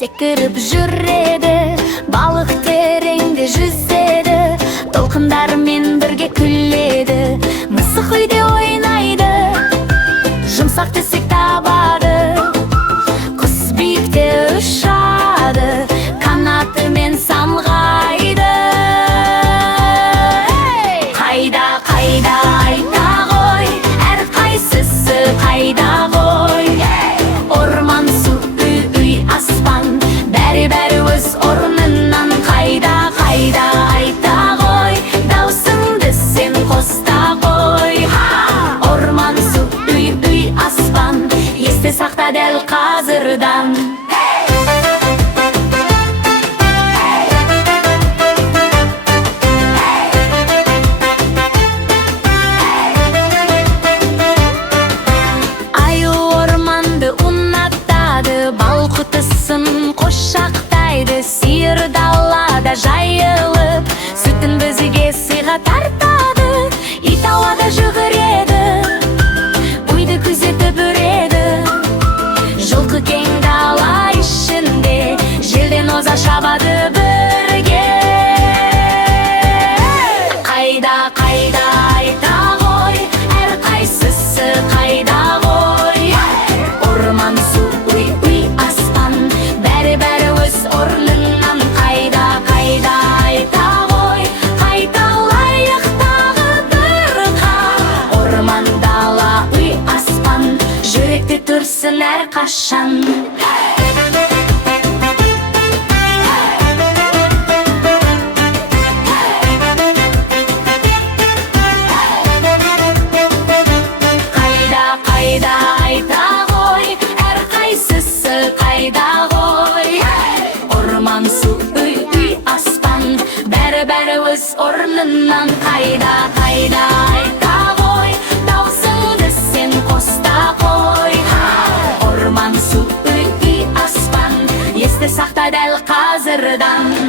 секіріп жүреді, балық тереңде жүзеді, толқындармен бірге күледі. Мысық үйде ойнайды, жұмсақ төсек табады, құс биікте ұшады, канатымен самғайды. Қайда, қайда айта ғой, әрқайсысы қайда ғой. Орман, су, үй, аспан, бәрі өз орнынан. Қайда, қайда айта ғой, даусыңды сен қоста ғой. Орман, су, үй, аспан, есте сақта дәл қазірдан. Бал құтысын қошақтайды, сиыр далада жайылып, сүтін бізге сыйға тартады. Ит ауада жүгіреді, үйді күзетіп үреді. Жылқы кең дала ішінде, желден оза шабады бірге. Қайда, қайда айта ғой, әрқайсысы қайда ғой. Орман, су, үй, аспан, бәрі өз орнынан. Қайда, қайда айта ғой, қайталайық тағы бір қат. Орман, дала, үй, аспан, жүректе тұрсын әрқашан. Қайда, қайда айта ғой, әрқайсысы қайда ғой. Орман, су, үй, аспан, бәрі өз орнынан. Қайда, қайда айта ғой, даусыңды сен қоста қой. Орман, су, үй, аспан, есте сақта дәл қазірдан.